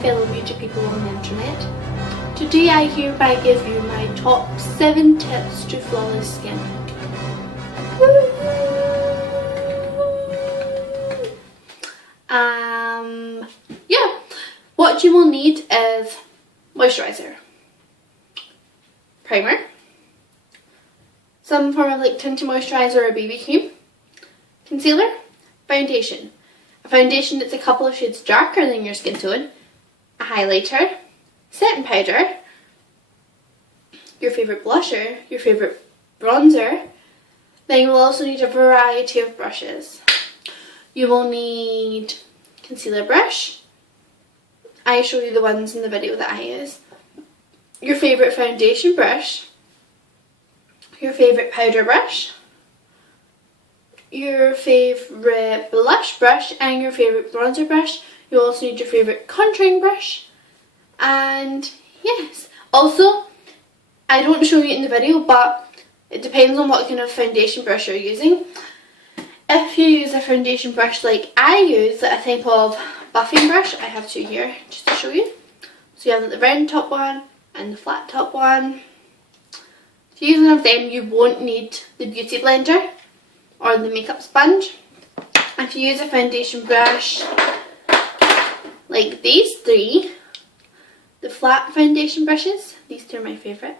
fellow beauty people on the internet. Today I hereby give you my top 7 tips to flawless skin. Yeah, what you will need is moisturizer, primer, some form of like tinted moisturizer or BB cream, concealer, foundation. A foundation that's a couple of shades darker than your skin tone, a highlighter, setting powder, your favourite blusher, your favourite bronzer. Then you will also need a variety of brushes. You will need concealer brush. I show you the ones in the video that I use. Your favourite foundation brush, your favourite powder brush, your favourite blush brush, and your favourite bronzer brush. You also need your favourite contouring brush. And yes, also I don't show you in the video, but it depends on what kind of foundation brush you're using. If you use a foundation brush like I use, a type of buffing brush, I have two here just to show you. So you have the round top one and the flat top one. If you use one of them, you won't need the beauty blender or the makeup sponge. If you use a foundation brush like these three, the flat foundation brushes, these two are my favourite,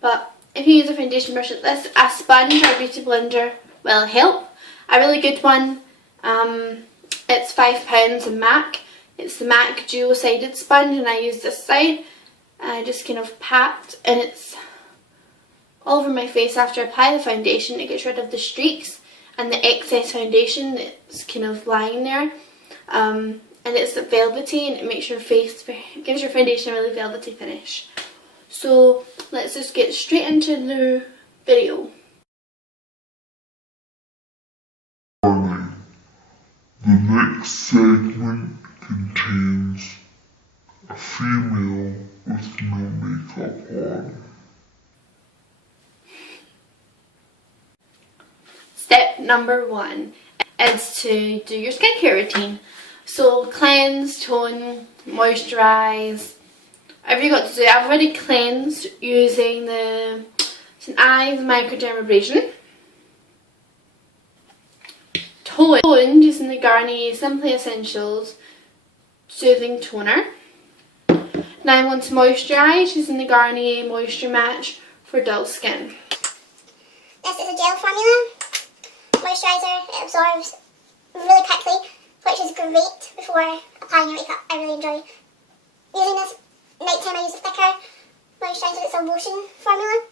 but if you use a foundation brush like this, a sponge or a beauty blender will help. A really good one, it's £5 in MAC. It's the MAC dual sided sponge, and I use this side. I just kind of pat, and it's all over my face after I apply the foundation. It gets rid of the streaks and the excess foundation that's kind of lying there. And it's velvety, and it makes your face, gives your foundation a really velvety finish. So let's just get straight into the video. The next segment contains a female with no makeup on. Step number 1 is to do your skincare routine. So cleanse, tone, moisturise, whatever you got to do. I've already cleansed using the St. Ives Microdermabrasion. Toned using the Garnier Simply Essentials Soothing Toner. Now I'm going to moisturise using the Garnier Moisture Match for dull skin. This is a gel formula moisturiser. It absorbs really quickly, which is great before applying your makeup. I really enjoy using this. Nighttime I use a thicker moisturiser. It's a lotion formula,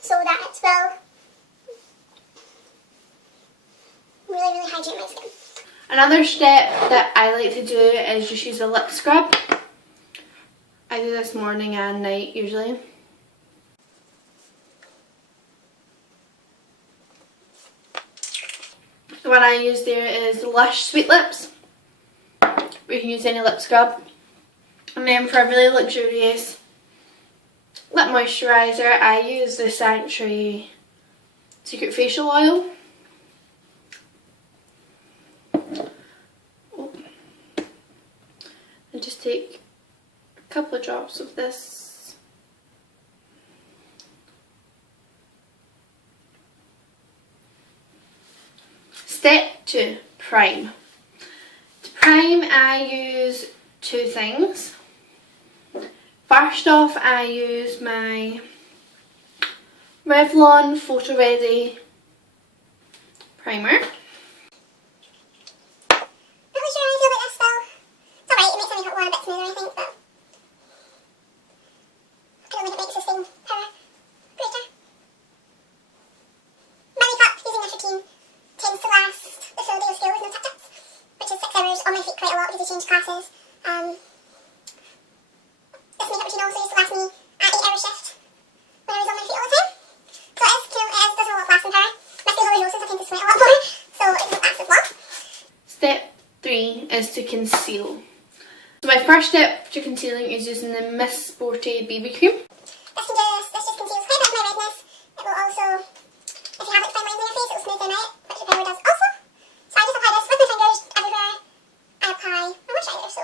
so that it will really hydrate my skin. Another step that I like to do is just use a lip scrub. I do this morning and night usually. The one I use there is Lush Sweet Lips. We can use any lip scrub. And then for a really luxurious lip moisturiser, I use the Sanctuary Secret Facial Oil. And just take a couple of drops of this. Step 2, prime. To prime, I use two things. First off, I use my Revlon Photo Ready primer. On my feet quite a lot because I change classes. This makeup routine also used to last me an 8-hour shift when I was on my feet all the time. So it doesn't have a lot of lasting power. My skin's always roses, I tend to sweat a lot more, so it doesn't last as long. Step 3 is to conceal. So my first step to concealing is using the Miss Sporty BB cream. This just conceals quite a bit of my redness. It will also, if you have like fine lines on your face, it will smooth them out, which the primer does also. So I just apply this with my fingers everywhere I apply my moisturiser. So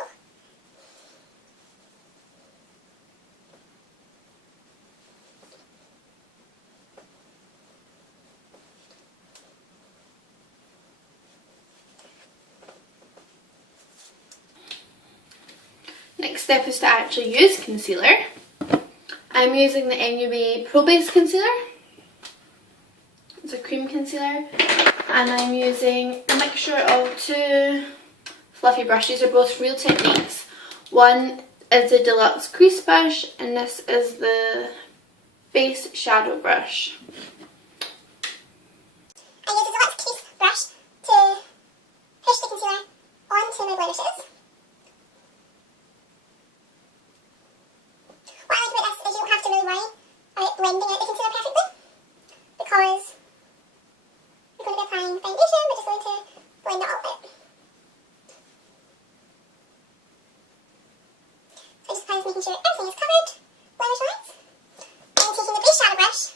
Next step is to actually use concealer. I'm using the NUA Pro Base Concealer. It's a cream concealer. And I'm using a mixture of two fluffy brushes. They're both Real Techniques. One is the Deluxe Crease Brush and this is the Face Shadow Brush. I use the Deluxe Crease Brush to push the concealer onto my blemishes. What I like about this is you don't have to really worry about blending out the concealer perfectly, because we're going to be applying foundation, we're just going to blend it all out. So I just apply this, making sure everything is covered, blemish wise. And then taking the base shadow brush,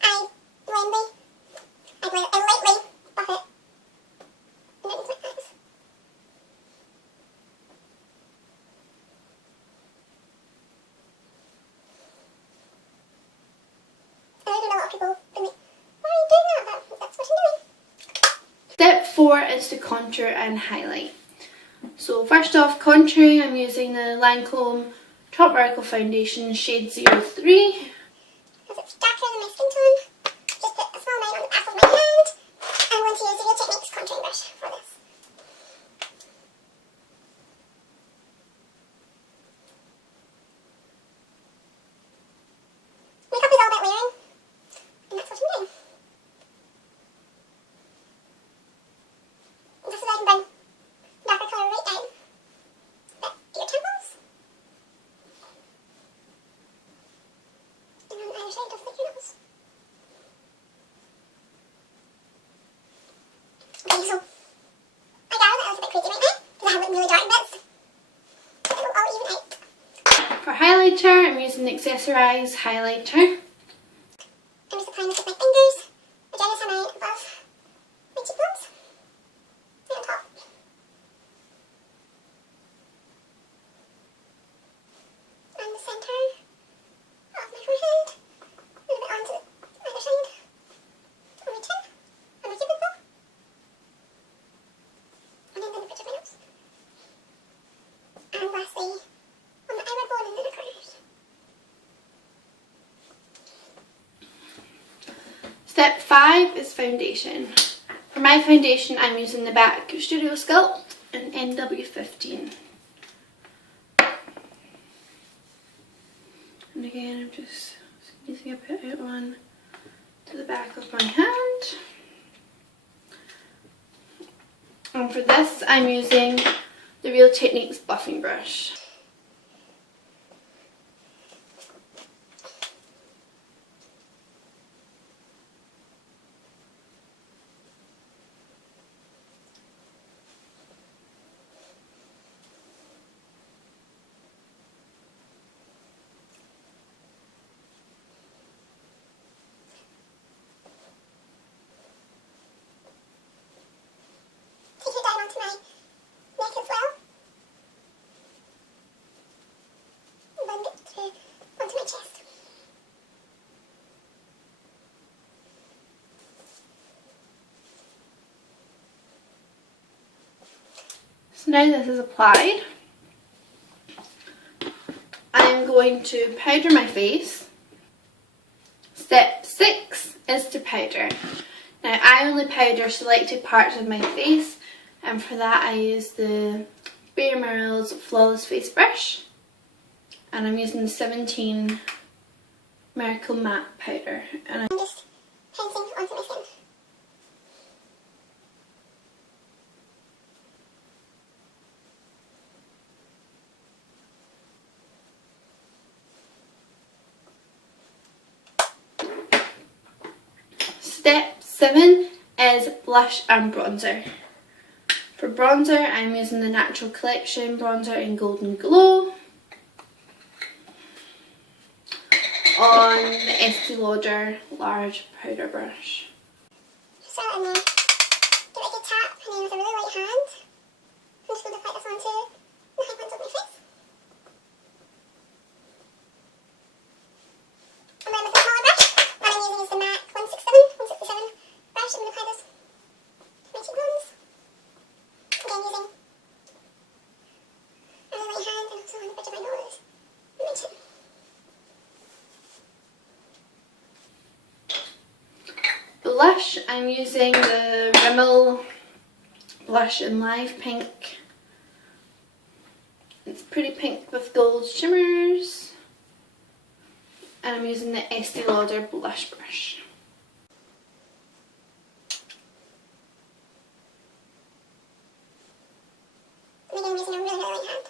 I lightly buff it underneath my eyes. I know a lot of people have been like, why are you doing that? That's what I'm doing. Step 4 is to contour and highlight. So first off, contouring, I'm using the Lancome Top Miracle Foundation shade 03. Because it's darker than my skin tone, just put a small line on the back of my hand. I'm going to use the Real Techniques contouring brush for this. Makeup is all about layering, and that's what I'm doing. This is where I can bring darker colour right down your temples. And on the other side of your nose. Okay, so I got it. I was a bit crazy right now because I have really dark bits. But it will all even out. For highlighter, I'm using the Accessorize highlighter. I'm just applying this with my fingers, a generous amount above my cheekbones and on top. On the centre of my forehead, a little bit onto the other side, on my chin, on my cupid bow, and then the bridge of my nose. And lastly, on the eyebrow bone and inner corners. Step 5 is foundation. For my foundation, I'm using the MAC Studio Sculpt in NW15. And again, I'm just squeezing a bit out on to the back of my hand. And for this, I'm using the Real Techniques buffing brush. Take it down onto my neck as well. Blend it through onto my chest. So now this is applied, I'm going to powder my face. Step 6 is to powder. Now I only powder selected parts of my face, and for that I use the Bare Minerals Flawless Face Brush, and I'm using the 17 Miracle Matte Powder. And I'm just painting onto my skin. Step 7 is blush and bronzer. For bronzer, I'm using the Natural Collection bronzer in Golden Glow on the Estee Lauder large powder brush. Just throw it in there. Give it a good tap, and then with a really light hand, I'm just going to apply this onto the high points of my face. And then with a smaller brush, what I'm using is the MAC 167 brush. I'm going to apply this to my cheekbones. Again, using a really light hand and also on the I'm using the Rimmel blush in Live Pink. It's pretty pink with gold shimmers. And I'm using the Estee Lauder blush brush. Again, I'm using a really light hand.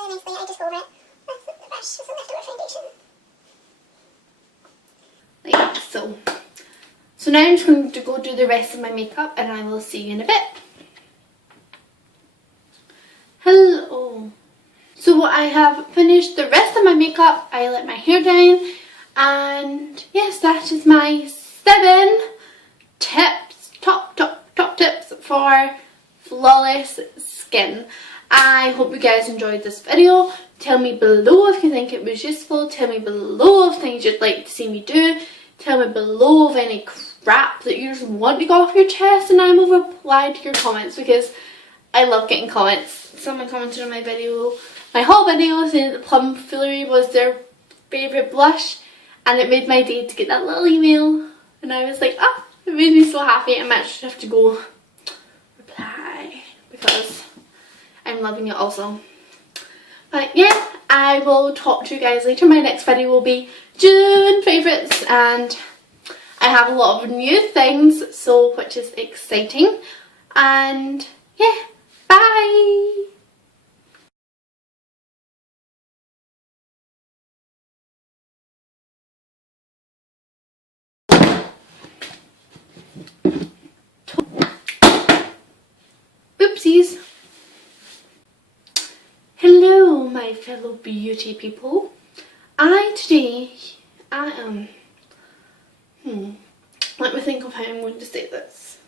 I just go over it with the brush with some leftover foundation. Like so. So now I'm just going to go do the rest of my makeup and I will see you in a bit. Hello. So I have finished the rest of my makeup. I let my hair down and yes, that is my 7 tips, top tips for flawless skin. I hope you guys enjoyed this video. Tell me below if you think it was useful. Tell me below of things you'd like to see me do. Tell me below of any crap that you just want to go off your chest, and I will reply to your comments because I love getting comments. Someone commented on my video, my whole video, saying that Plum Foolery was their favourite blush, and it made my day to get that little email, and I was like, ah, it made me so happy. I might just have to go reply because I'm loving it also. But yeah, I will talk to you guys later. My next video will be June favourites, and I have a lot of new things, so which is exciting. And yeah, bye! Oopsies! Hello my fellow beauty people. Today I am let me think of how I'm going to say this.